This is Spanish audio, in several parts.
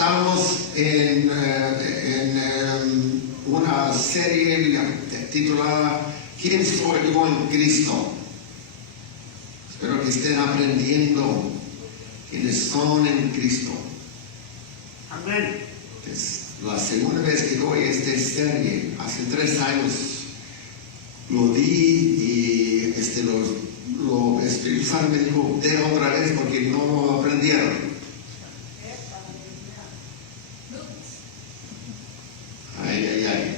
Estamos en una serie titulada ¿Quién soy yo en Cristo? Espero que estén aprendiendo quiénes son en Cristo. Amén. Es la segunda vez que doy esta serie. Hace 3 años lo di y lo Espíritu Santo me dijo, de otra vez porque no lo aprendieron. Ay.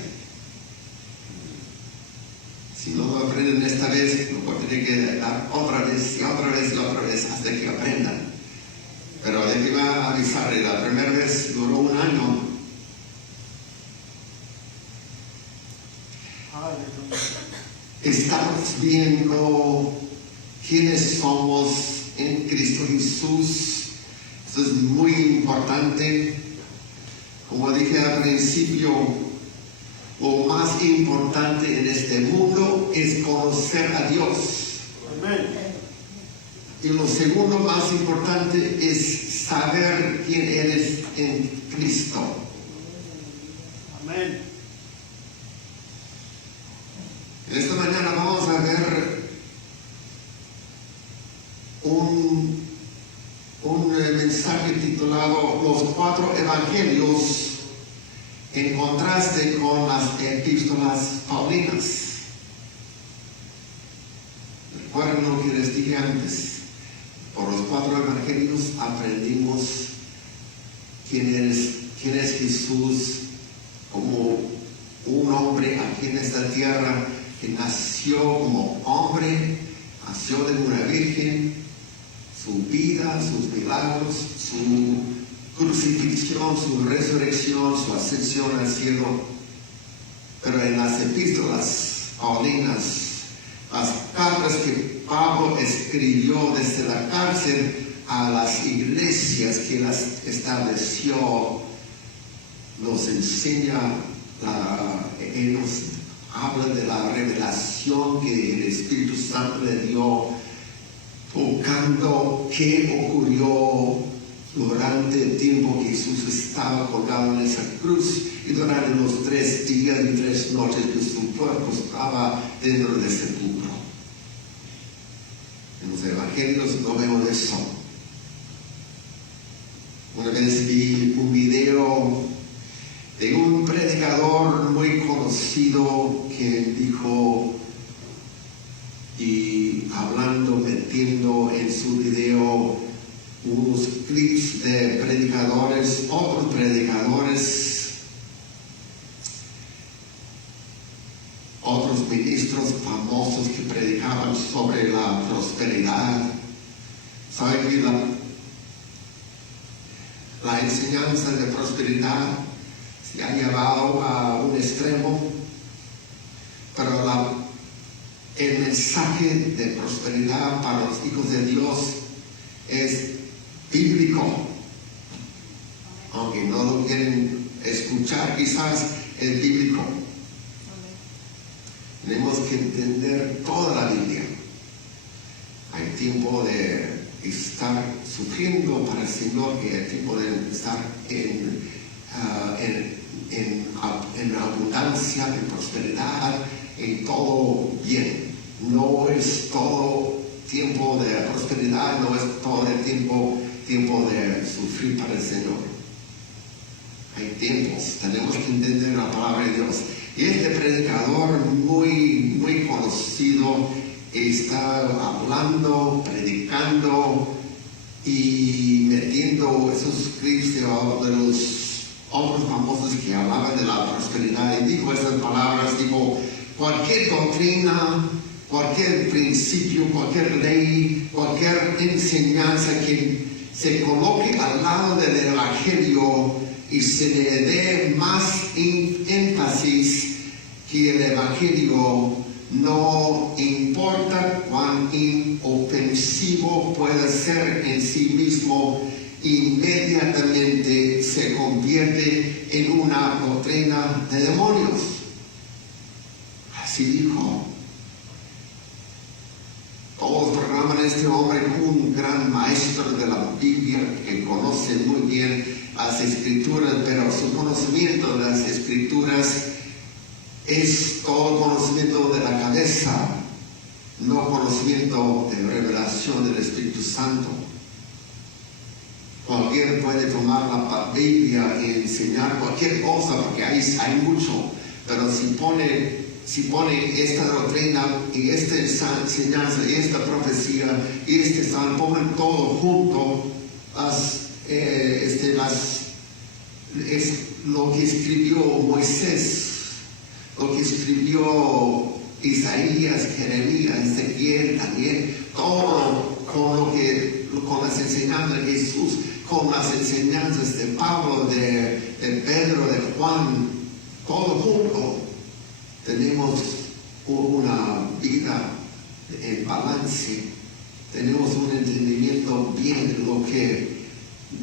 Si no lo aprenden esta vez, lo voy a tener que dar otra vez y otra vez y otra vez hasta que aprendan. Pero de que iba a avisar, la primera vez duró 1 año. Estamos viendo quiénes somos en Cristo Jesús. Esto es muy importante. Como dije al principio, lo más importante en este mundo es conocer a Dios. Amén. Y lo segundo más importante es saber quién eres en Cristo. Amén. Esta mañana vamos a ver un mensaje titulado Los 4 Evangelios en contraste con las epístolas paulinas. Recuerden lo que les dije antes. Por los 4 Evangelios aprendimos quién es Jesús como un hombre aquí en esta tierra que nació como hombre, nació de una virgen, su vida, sus milagros, su crucifixión, su resurrección, su ascensión al cielo. Pero en las epístolas paulinas, las cartas que Pablo escribió desde la cárcel a las iglesias que las estableció, nos enseña, él nos habla de la revelación que el Espíritu Santo le dio, tocando qué ocurrió durante el tiempo que Jesús estaba colgado en esa cruz y durante los 3 días y 3 noches que su cuerpo estaba dentro del sepulcro. En los evangelios no vemos eso. Una vez vi un video de un predicador muy conocido que dijo, y hablando, metiendo en su video unos clips de predicadores, otros predicadores, otros ministros famosos que predicaban sobre la prosperidad. ¿Saben que la enseñanza de prosperidad se ha llevado a un extremo? Pero el mensaje de prosperidad para los hijos de Dios es bíblico. Aunque no lo quieren escuchar, quizás es bíblico. Tenemos que entender toda la Biblia. Hay tiempo de estar sufriendo para el Señor, que hay tiempo de estar en abundancia, en prosperidad, en todo bien. No es todo tiempo de prosperidad, no es todo el tiempo de sufrir para el Señor. Hay tiempos, tenemos que entender la palabra de Dios. Y este predicador muy, muy conocido está hablando, predicando y metiendo esos clips de los otros famosos que hablaban de la prosperidad, y dijo estas palabras, dijo, cualquier doctrina, cualquier principio, cualquier ley, cualquier enseñanza que se coloque al lado del evangelio y se le dé más énfasis que el evangelio, no importa cuán inofensivo pueda ser en sí mismo, inmediatamente se convierte en una doctrina de demonios. Así dijo. Todos proclaman a este hombre como un gran maestro de la Biblia que conoce muy bien las escrituras, pero su conocimiento de las escrituras es todo conocimiento de la cabeza, no conocimiento de revelación del Espíritu Santo. Cualquiera puede tomar la Biblia y enseñar cualquier cosa, porque hay mucho, pero si pone esta doctrina y esta enseñanza y esta profecía y este salmo, pongan todo junto, es lo que escribió Moisés, lo que escribió Isaías, Jeremías, Ezequiel, Daniel, todo con las enseñanzas de Jesús, con las enseñanzas de Pablo, de Pedro, de Juan, todo junto. Tenemos una vida en balance, tenemos un entendimiento bien de lo que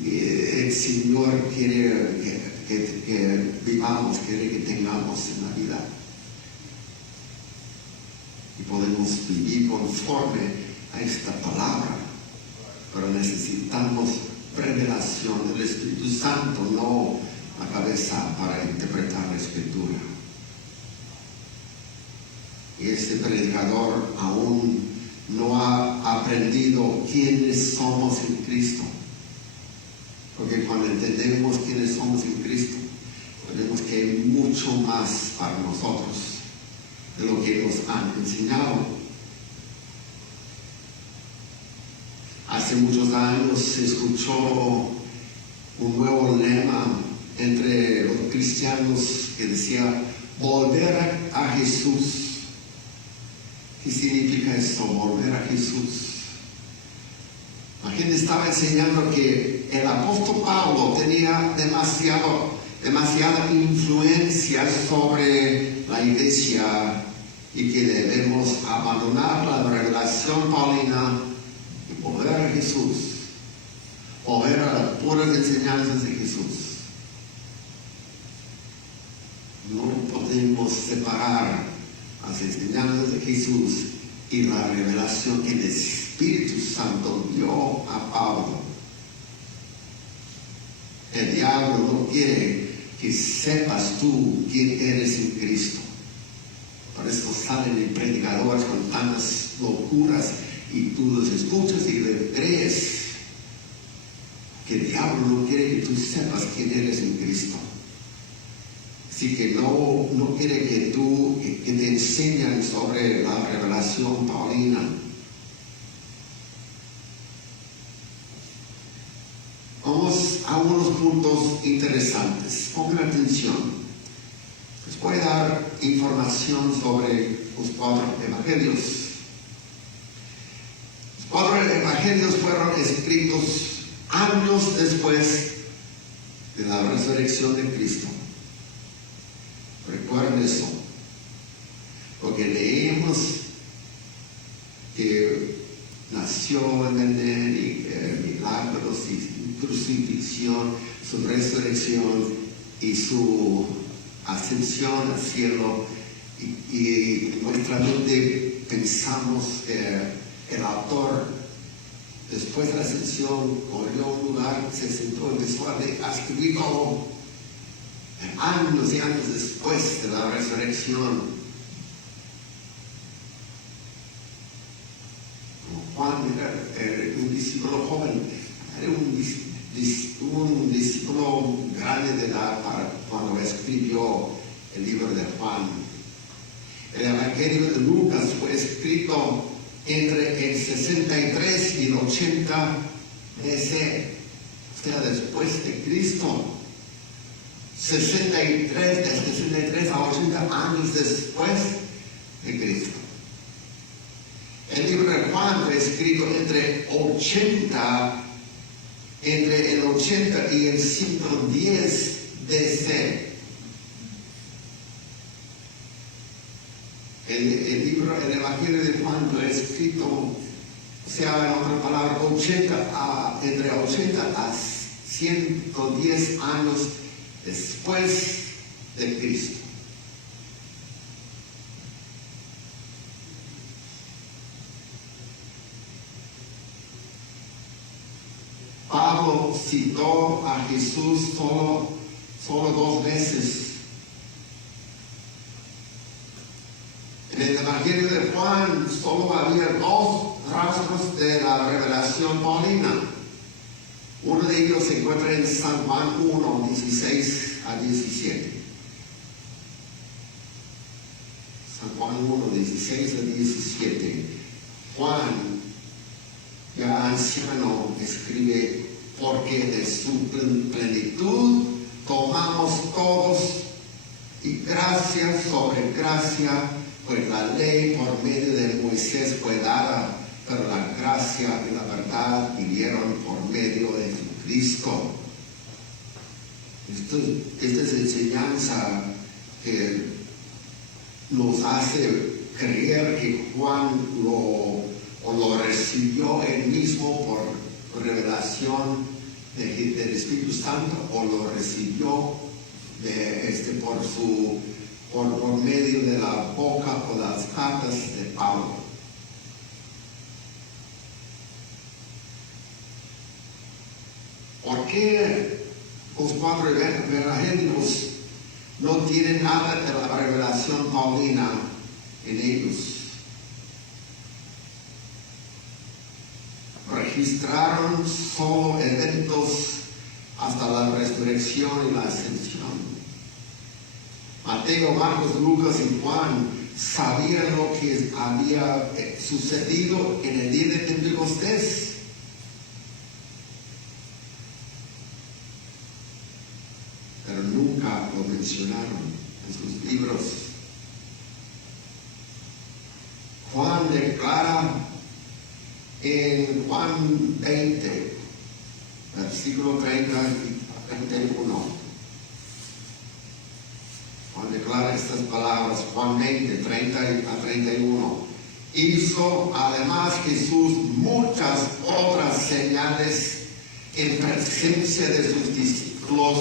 el Señor quiere que vivamos, quiere que tengamos en la vida. Y podemos vivir conforme a esta palabra, pero necesitamos revelación del Espíritu Santo, no la cabeza para interpretar la Escritura. Y este predicador aún no ha aprendido quiénes somos en Cristo. Porque cuando entendemos quiénes somos en Cristo, veremos que hay mucho más para nosotros de lo que nos han enseñado. Hace muchos años se escuchó un nuevo lema entre los cristianos que decía volver a Jesús. ¿Qué significa eso? Volver a Jesús. La gente estaba enseñando que el apóstol Pablo tenía demasiada influencia sobre la iglesia y que debemos abandonar la revelación paulina y volver a Jesús, volver a las puras enseñanzas de Jesús. No podemos separar las enseñanzas de Jesús y la revelación que el Espíritu Santo dio a Pablo. El diablo no quiere que sepas tú quién eres en Cristo. Por eso salen predicadores con tantas locuras y tú los escuchas y le crees. Que el diablo no quiere que tú sepas quién eres en Cristo. Así que no quiere que te enseñen sobre la revelación paulina. Vamos a unos puntos interesantes. Pongan atención. Les voy a dar información sobre los 4 evangelios. Los 4 evangelios fueron escritos años después de la resurrección de Cristo. Recuerden eso, porque leemos que nació en Belén y milagros y crucifixión, su resurrección y su ascensión al cielo. Y nuestra mente pensamos el autor, después de la ascensión, corrió a un lugar, se sentó, empezó a escribir todo. Años y años después de la resurrección, Juan era un discípulo joven, era un discípulo grande de edad para cuando escribió el libro de Juan. El Evangelio de Lucas fue escrito entre el 63 y el 80 DC, o sea, después de Cristo. 63 a 80 años después de Cristo. El libro de Juan fue escrito entre el 80 y el 110 DC. El Evangelio de Juan fue escrito, o sea, en otra palabra, entre 80 a 110 años después de Cristo. Pablo citó a Jesús solo 2 veces. En el Evangelio de Juan solo había 2 rastros de la revelación paulina. Uno de ellos se encuentra en San Juan 1, 16 a 17. San Juan 1, 16 a 17. Juan, ya anciano, escribe: porque de su plenitud tomamos todos, y gracia sobre gracia, pues la ley por medio de Moisés fue dada, pero la gracia y la verdad vinieron por medio de Cristo. Esta es enseñanza que nos hace creer que Juan lo recibió él mismo por revelación del Espíritu Santo, o lo recibió por medio de la boca o las cartas de Pablo. ¿Por qué los 4 evangelios no tienen nada de la revelación paulina en ellos? Registraron solo eventos hasta la resurrección y la ascensión. Mateo, Marcos, Lucas y Juan sabían lo que había sucedido en el día de Pentecostés. Pero nunca lo mencionaron en sus libros. Juan declara en Juan 20, versículo 30 y 31. Juan declara estas palabras, Juan 20, 30 a 31. Hizo además Jesús muchas otras señales en presencia de sus discípulos,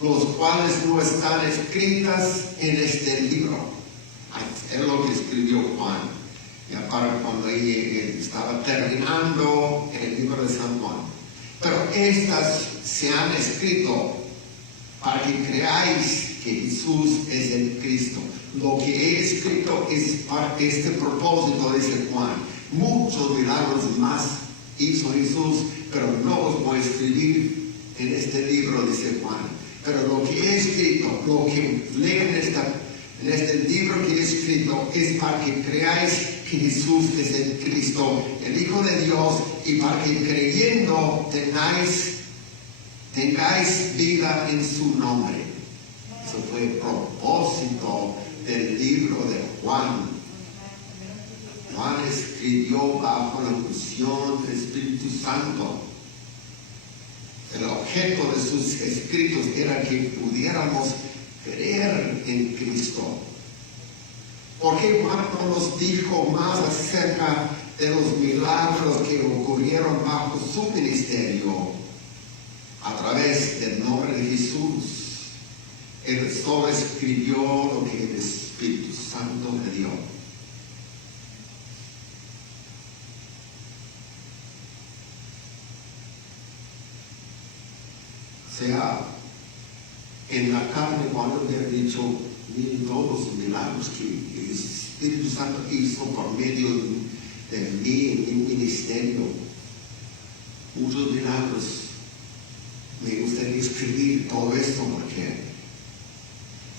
los cuales no están escritas en este libro. Es lo que escribió Juan, ya para cuando estaba terminando el libro de San Juan. Pero estas se han escrito para que creáis que Jesús es el Cristo. Lo que he escrito es para este propósito, dice Juan. Muchos milagros más hizo Jesús, pero no os voy a escribir en este libro, dice Juan. Pero lo que he escrito, lo que leen en este libro que he escrito, es para que creáis que Jesús es el Cristo, el Hijo de Dios, y para que creyendo tengáis vida en su nombre. Eso fue el propósito del libro de Juan. Juan escribió bajo la unción del Espíritu Santo. El objeto de sus escritos era que pudiéramos creer en Cristo. Porque Juan no nos dijo más acerca de los milagros que ocurrieron bajo su ministerio a través del nombre de Jesús. Él solo escribió lo que el Espíritu Santo le dio. O sea, en la carne, cuando le he dicho, miren todos los milagros que el Espíritu Santo hizo por medio de mí en mi ministerio, muchos milagros. Me gustaría escribir todo esto porque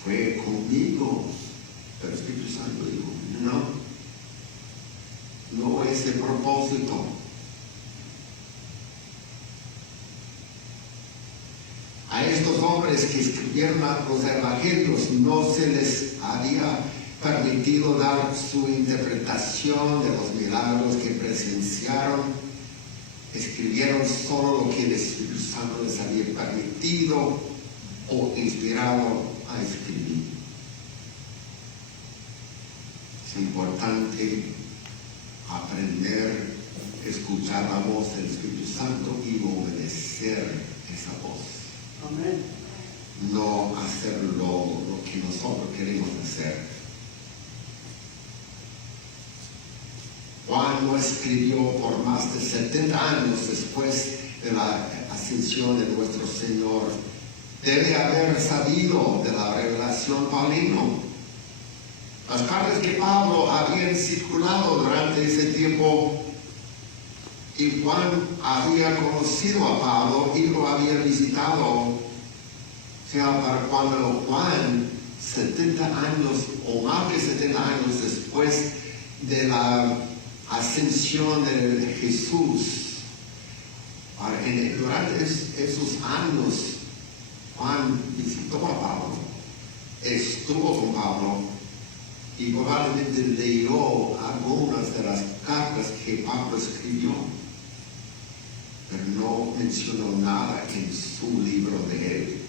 fue conmigo. Pero el Espíritu Santo dijo, no es el propósito. A estos hombres que escribieron los evangelios no se les había permitido dar su interpretación de los milagros que presenciaron. Escribieron solo lo que el Espíritu Santo les había permitido o inspirado a escribir. Es importante aprender a escuchar la voz del Espíritu Santo y obedecer esa voz. Amén. No hacer lo que nosotros queremos hacer. Juan no escribió por más de 70 años después de la ascensión de nuestro Señor. Debe haber sabido de la revelación paulino. Las cartas que Pablo habían circulado durante ese tiempo, y Juan había conocido a Pablo y lo había visitado. O sea, para cuando Juan, 70 años o más de 70 años después de la ascensión de Jesús, durante esos años, Juan visitó a Pablo, estuvo con Pablo y probablemente leyó algunas de las cartas que Pablo escribió, pero no mencionó nada en su libro de él.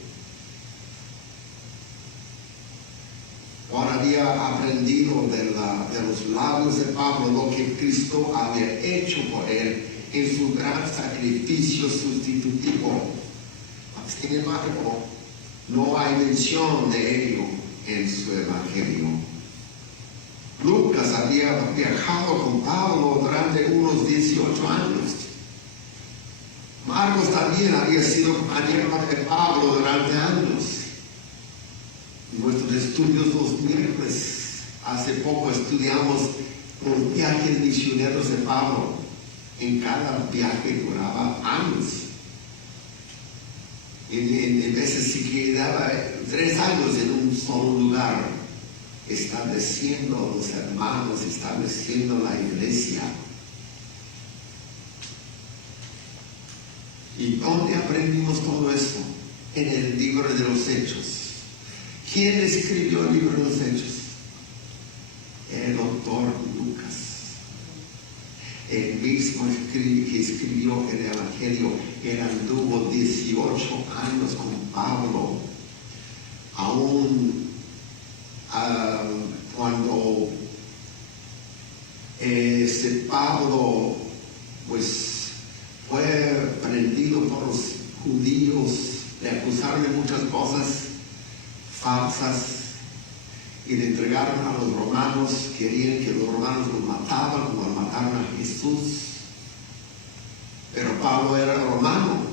Juan había aprendido de los labios de Pablo lo que Cristo había hecho por él en su gran sacrificio sustitutivo. Sin embargo, no hay mención de ello en su evangelio. Lucas había viajado con Pablo durante unos 18 años. Marcos también había sido compañero de Pablo durante años. En nuestros estudios los miércoles, hace poco estudiamos los viajes misioneros de Pablo. En cada viaje duraba años. En veces se quedaba 3 años en un solo lugar, estableciendo los hermanos, estableciendo la iglesia. ¿Y dónde aprendimos todo eso? En el libro de los Hechos. ¿Quién escribió el libro de los Hechos? El doctor Lucas. El mismo que escribió el Evangelio. Él anduvo 18 años con Pablo. Aún cuando Pablo pues fue prendido por los judíos, le acusaron de muchas cosas falsas y le entregaron a los romanos. Querían que los romanos lo mataban como mataron a Jesús, pero Pablo era romano,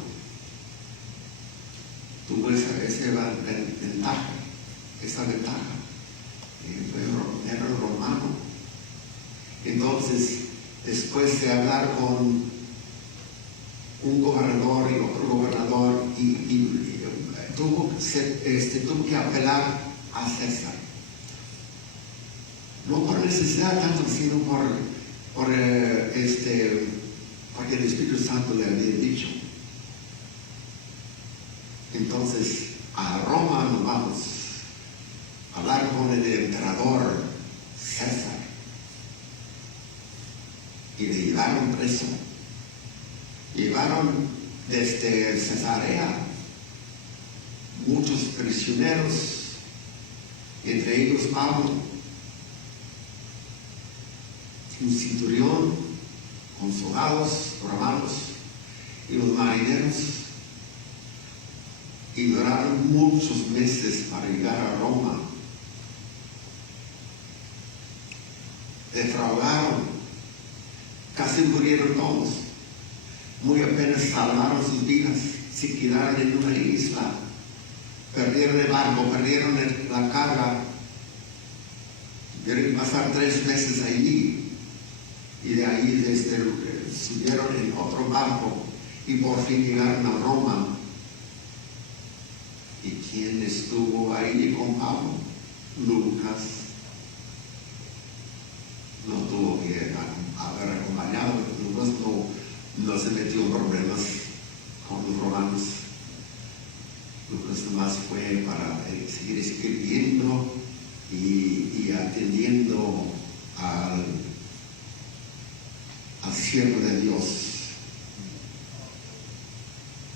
tuvo esa ventaja, era romano. Entonces, después de hablar con un gobernador y otro gobernador, tuvo que apelar a César. No por necesidad tanto, sino porque el Espíritu Santo le había dicho. Entonces, a Roma nos vamos a hablar con el emperador César. Y le llevaron preso. Llevaron desde Cesarea muchos prisioneros, entre ellos Pablo, un centurión con soldados romanos y los marineros, y duraron muchos meses para llegar a Roma. Defraudaron, casi murieron todos, muy apenas salvaron sus vidas, se quedaron en una isla, perdieron el barco, perdieron la carga, tuvieron que pasar 3 meses allí. Y de ahí subieron en otro barco y por fin llegaron a Roma. ¿Y quién estuvo ahí con Pablo? Lucas. No tuvo que haber acompañado. Lucas no se metió en problemas con los romanos. Lucas nomás fue para seguir escribiendo y atendiendo al siervo de Dios.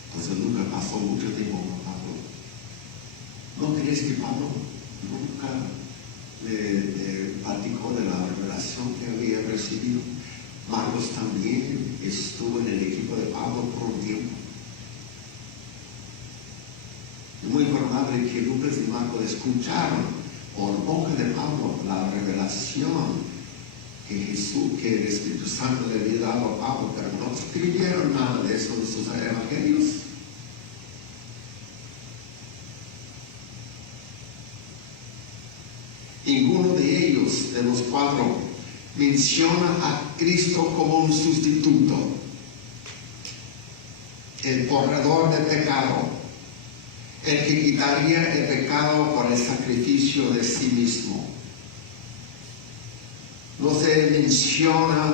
Entonces nunca pasó mucho tiempo con Pablo. ¿No crees que Pablo nunca le platicó de la revelación que había recibido? Marcos también estuvo en el equipo de Pablo por un tiempo. Es muy probable que Lucas y Marcos escucharon por boca de Pablo la revelación que el Espíritu Santo le había dado a Pablo, pero no escribieron nada de eso en sus evangelios. Ninguno de ellos, de los cuatro, menciona a Cristo como un sustituto, el corredor de pecado, el que quitaría el pecado por el sacrificio de sí mismo. No se menciona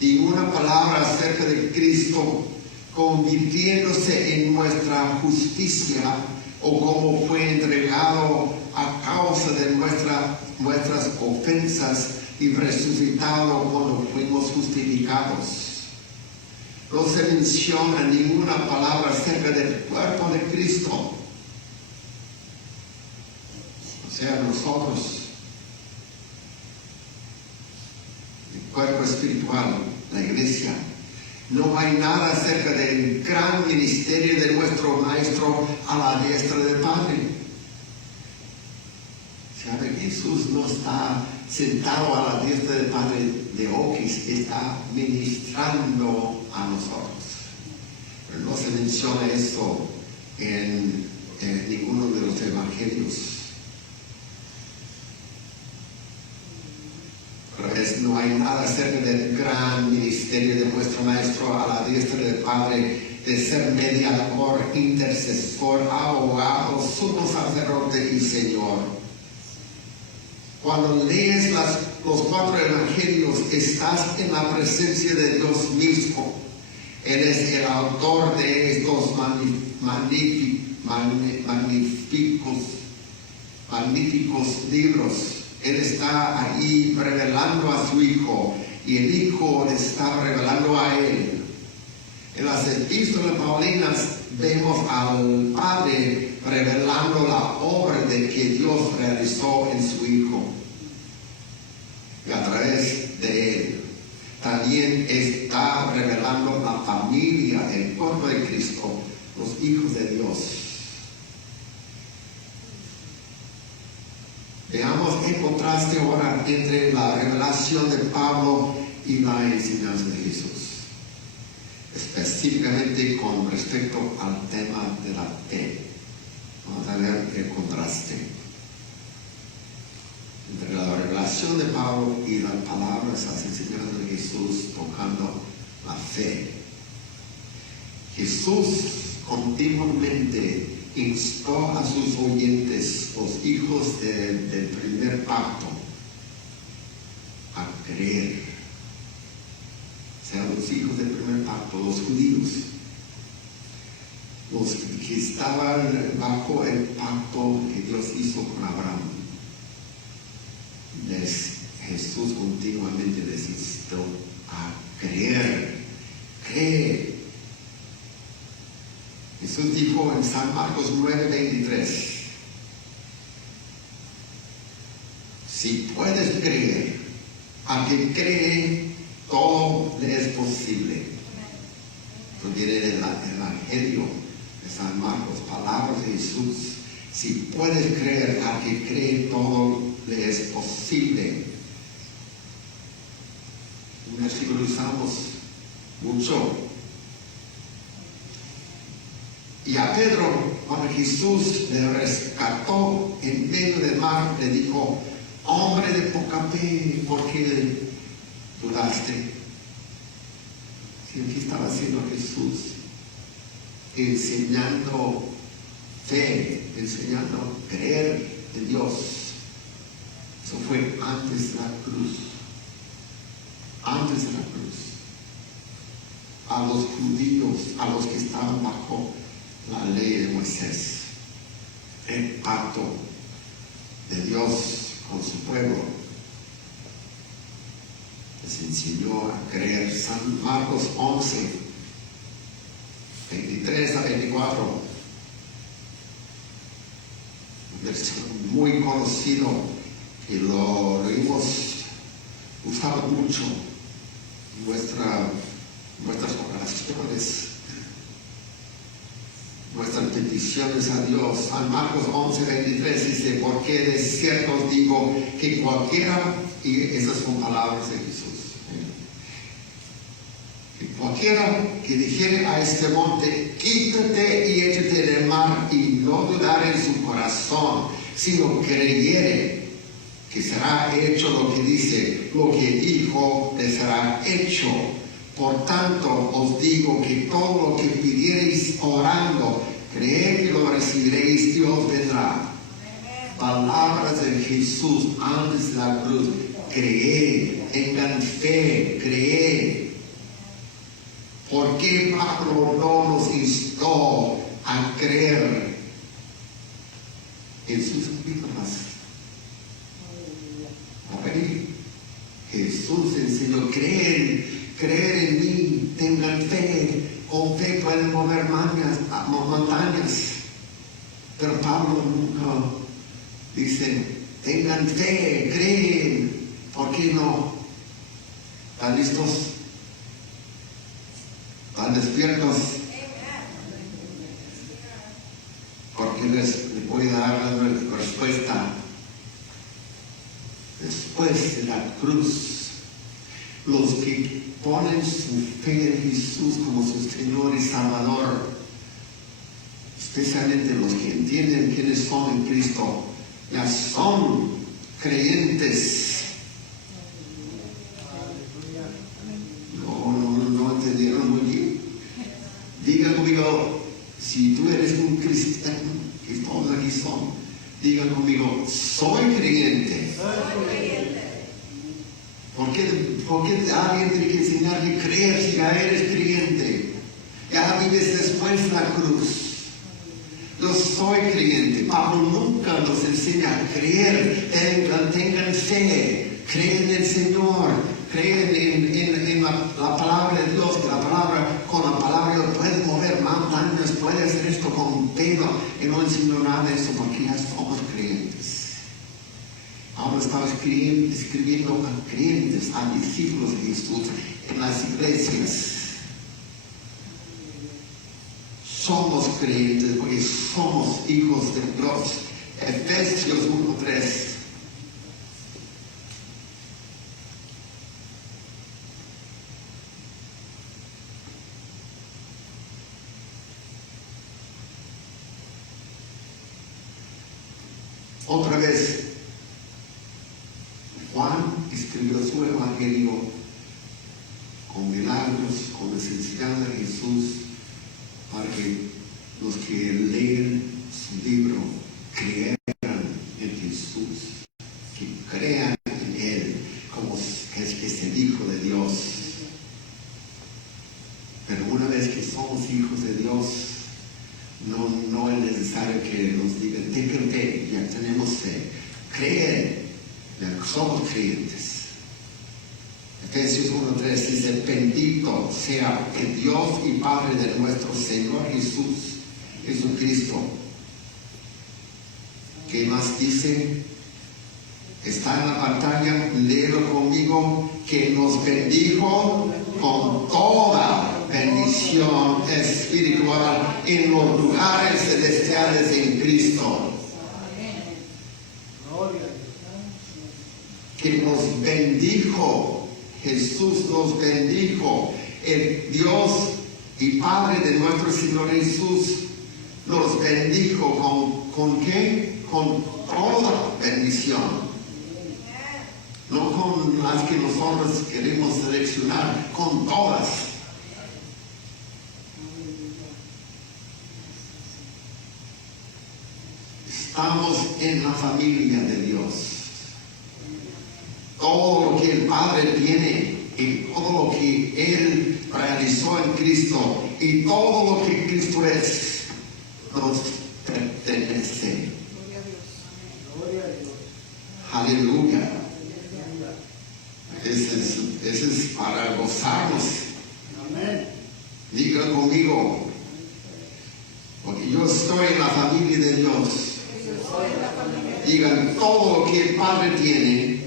ninguna palabra acerca de Cristo convirtiéndose en nuestra justicia o como fue entregado a causa de nuestras ofensas y resucitado cuando fuimos justificados. No se menciona ninguna palabra acerca del cuerpo de Cristo, o sea, nosotros, el cuerpo espiritual, la iglesia. No hay nada acerca del gran ministerio de nuestro Maestro a la diestra del Padre. ¿Sabe? Jesús no está sentado a la diestra del Padre de Oquis, está ministrando a nosotros. Pero no se menciona eso en ninguno de los evangelios. No hay nada acerca del gran ministerio de nuestro Maestro a la diestra del Padre, de ser mediador, intercesor, abogado, sumo sacerdote y Señor. Cuando lees los cuatro evangelios, estás en la presencia de Dios mismo. Él es el autor de estos magníficos libros. Él está ahí revelando a su Hijo y el Hijo le está revelando a Él. En las epístolas paulinas vemos al Padre revelando la obra de que Dios realizó en su Hijo. Y a través de Él también está revelando la familia, el cuerpo de Cristo, los hijos de Dios. Veamos el contraste ahora entre la revelación de Pablo y la enseñanza de Jesús, específicamente con respecto al tema de la fe. Vamos a ver el contraste entre la revelación de Pablo y las palabras, las enseñanzas de Jesús tocando la fe. Jesús continuamente instó a sus oyentes, los hijos del primer pacto, a creer. O sea, los hijos del primer pacto, los judíos, los que estaban bajo el pacto que Dios hizo con Abraham. Jesús continuamente les instó a creer. Cree. Jesús dijo en San Marcos 9:23, si puedes creer, a quien cree, todo le es posible. Esto viene del Evangelio de San Marcos, palabras de Jesús. Si puedes creer, a quien cree, todo le es posible. Un versículo que usamos mucho. Y a Pedro, cuando Jesús le rescató en medio del mar, le dijo, hombre de poca fe, ¿por qué dudaste? Si aquí estaba haciendo Jesús, enseñando fe, enseñando a creer en Dios. Eso fue antes de la cruz. Antes de la cruz. A los judíos, a los que estaban bajo la ley de Moisés, el pacto de Dios con su pueblo, les enseñó a creer. San Marcos 11, 23 a 24, un versículo muy conocido que lo hemos usado mucho en nuestras oraciones, nuestras peticiones a Dios. San Marcos 11, 23 dice, porque de cierto os digo que cualquiera, y esas son palabras de Jesús, que cualquiera que dijere a este monte, quítate y échate en el mar, y no dudar en su corazón, sino creyere que será hecho lo que dice, lo que dijo le será hecho. Por tanto os digo que todo lo que pidiereis orando, creed que lo recibiréis, Dios vendrá. Palabras de Jesús antes de la cruz. Creed, tengan fe, creed. ¿Por qué Pablo no nos instó a creer en sus vidas? Jesús enseñó, creer en mí, tengan fe, con fe pueden mover montañas. Pero Pablo nunca dice, tengan fe, creen, ¿por qué no? ¿Están listos? ¿Están despiertos? Porque les voy a dar la respuesta. Después de la cruz, los que ponen su fe en Jesús como su Señor y Salvador, especialmente los que entienden quiénes son en Cristo, ya son creyentes. No entendieron muy bien. Digan conmigo, si tú eres un cristiano, que todos aquí son, digan conmigo, soy creyente. ¿Por qué alguien tiene que enseñar que creer si ya eres creyente? Ya vives después de la cruz. Yo soy creyente. Pablo nunca nos enseña a creer. Tengan fe. Creen en el Señor. Creen en la palabra de Dios. Que con la palabra Dios puede mover montañas, puede hacer esto con Pedro. Y no enseñó nada de eso porque ya somos creyentes. Ahora estaba escribiendo a creyentes, a discípulos de Jesús en las iglesias. Somos creyentes porque somos hijos de Dios. Efesios 1:3. Otra vez, Juan escribió su evangelio con milagros, con las enseñanzas de Jesús, para que los que leen su libro crean en Jesús, que crean en Él, como que es el Hijo de Dios. Pero una vez que somos hijos de Dios, no es necesario que nos digan, tengan fe, ya tenemos fe, creen. Somos creyentes. Efesios 1:3 dice, bendito sea el Dios y Padre de nuestro Señor Jesucristo. ¿Qué más dice? Está en la pantalla, léelo conmigo, que nos bendijo con toda bendición espiritual en los lugares celestiales en Cristo. Que nos bendijo, Jesús nos bendijo, el Dios y Padre de nuestro Señor Jesús nos bendijo ¿con qué? Con toda bendición. No con las que nosotros queremos seleccionar, con todas. Estamos en la familia de Dios. Todo lo que el Padre tiene y todo lo que Él realizó en Cristo y todo lo que Cristo es, nos pertenece. Gloria a Dios. Aleluya. Ese es para gozarnos. Amén. Digan conmigo, porque yo estoy en la familia de Dios. Digan todo lo que el Padre tiene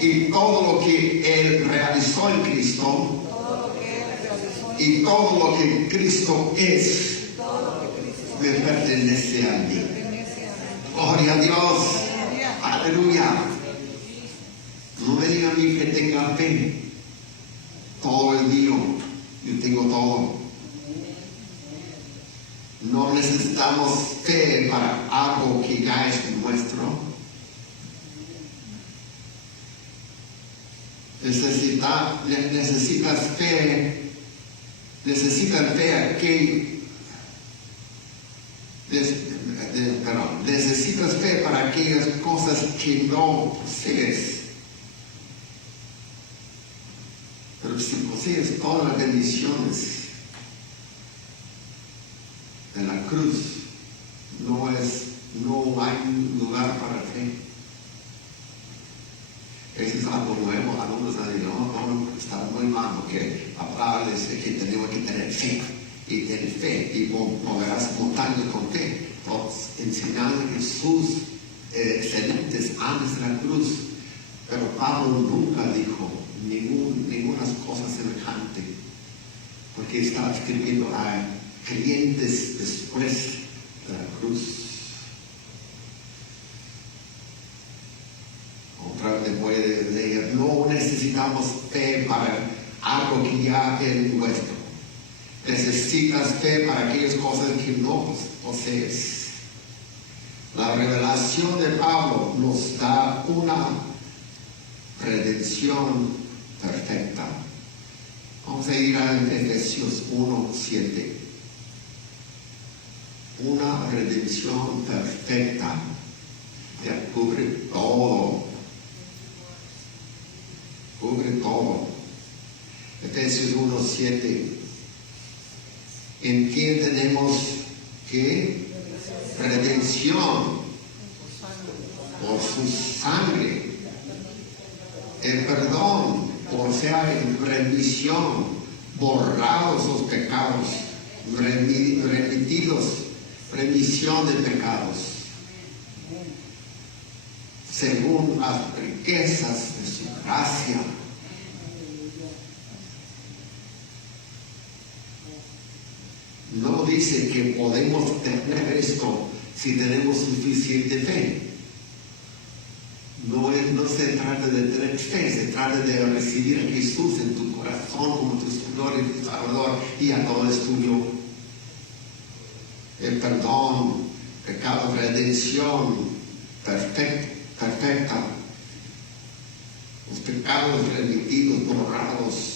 y todo lo que Él realizó en Cristo y todo lo que Cristo es me pertenece a mí. Gloria a Dios. Aleluya. No me digan a mí que tenga fe. Todo es mío. Yo tengo todo. No necesitamos fe para algo que ya es nuestro. necesitas fe. Necesitas fe necesitas fe para aquellas cosas que no posees. Pero si posees todas las bendiciones de la cruz, no hay lugar para fe. Eso es algo nuevo. Algunos han dicho, no, está muy mal porque la palabra dice que tenemos que tener fe. Y tener fe y moverás montañas con fe. Entonces, enseñando a Jesús excelentes antes de la cruz. Pero Pablo nunca dijo ninguna cosa semejante, porque estaba escribiendo a creyentes después de la cruz. Otra vez voy a leer, no necesitamos fe para algo que ya es nuestro. Necesitas fe para aquellas cosas que no posees. La revelación de Pablo nos da una redención perfecta. Vamos a ir a Efesios 1:7. Una redención perfecta que cubre todo. Cubre todo. Efesios 1:7. En quien tenemos que redención por su sangre, el perdón, o sea, remisión, borrados los pecados, remitidos, remisión de pecados, según las riquezas de su gracia. No dice que podemos tener esto si tenemos suficiente fe. No se trata de tener fe, se trata de recibir a Jesús en tu corazón como tu Señor y tu Salvador, y a todo es tuyo. El perdón, pecado, redención perfecta. Los pecados remitidos, borrados.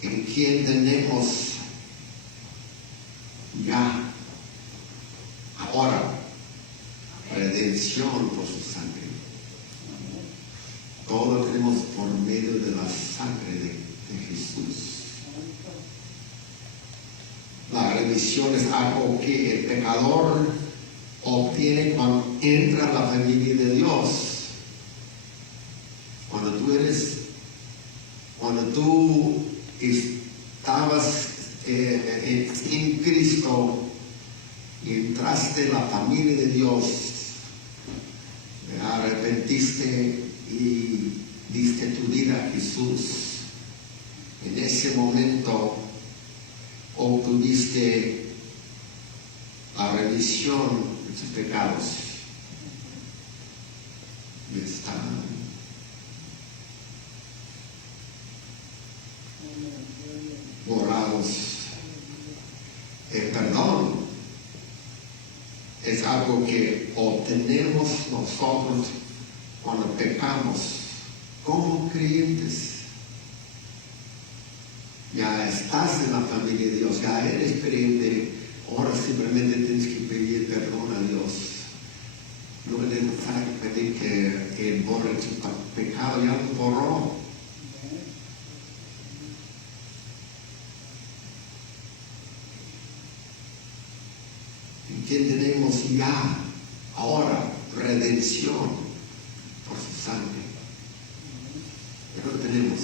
En quien tenemos ya ahora redención por su sangre. Todo lo tenemos por medio de la sangre de Jesús. La remisión es algo que el pecador obtiene cuando entra a la familia de Dios. Cuando tú estabas en Cristo y entraste en la familia de Dios, te arrepentiste y diste tu vida a Jesús, en ese momento obtuviste la remisión de tus pecados. Y está borrados. El perdón es algo que obtenemos nosotros cuando pecamos como creyentes. Ya estás en la familia de Dios, ya eres creyente, ahora simplemente tienes que pedir perdón a Dios. No es necesario pedir que Él borre tu pecado, ya lo borró. Que tenemos ya ahora redención por su sangre. Pero lo tenemos.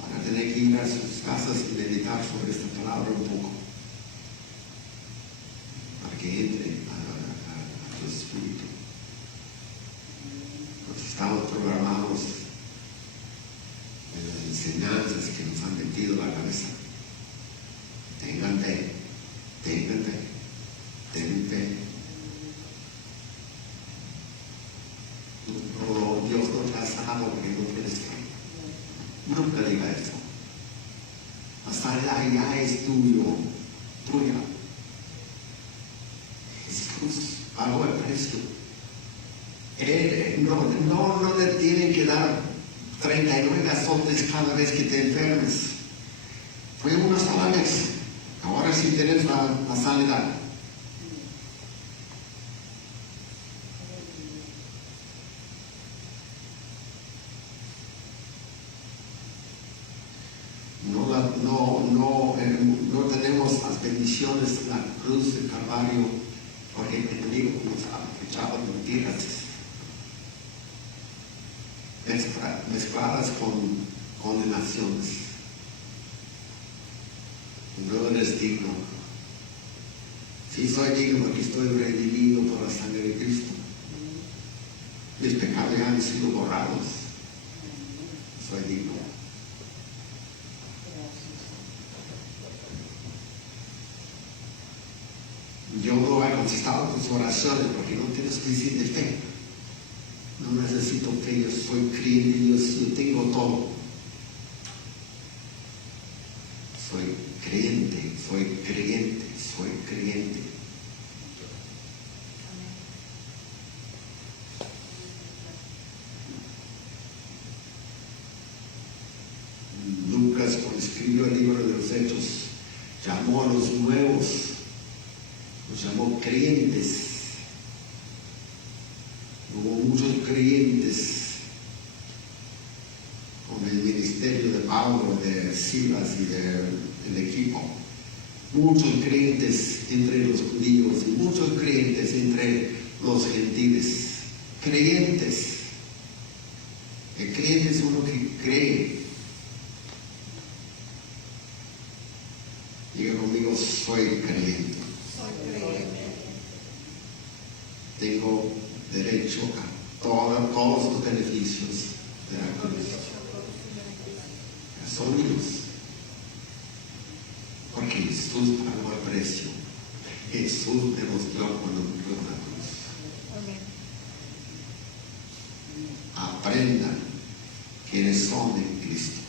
Ahora tener que ir a sus casas y meditar sobre esta palabra un poco, para que entre a tu espíritu. Porque estamos programados de las enseñanzas que nos han metido en la cabeza. Tengan fe, tengan fe, tengan fe. No, Dios no te ha sanado porque no tienes fe. Nunca diga eso. La sanidad ya es tuya. Jesús pagó el precio. No le tienen que dar 39 azotes cada vez que te enfermes. Fue una sola vez. Ahora sí tienes la sanidad. No tenemos las bendiciones de la cruz del Calvario porque el enemigo nos ha echado mentiras mezcladas con condenaciones. No eres digno. Sí soy digno porque estoy redimido por la sangre de Cristo. Mis pecados ya han sido borrados. Soy digno. Yo no he contestado tus oraciones porque no tienes suficiente fe. No necesito fe, yo soy creyente en Dios, yo tengo todo. Soy creyente. Lucas, cuando escribió el libro de los Hechos, llamó a los nuevos, los llamó creyentes. Hubo muchos creyentes con el ministerio de Pablo, de Silas y del equipo. Muchos creyentes entre los judíos y muchos creyentes entre los gentiles. Creyentes. El creyente es uno que cree. Diga conmigo, soy creyente. Tengo derecho a todos los beneficios de la cruz. Son míos. Porque Jesús pagó el precio. Jesús me los dio cuando murió en la cruz. Aprendan quiénes son en Cristo.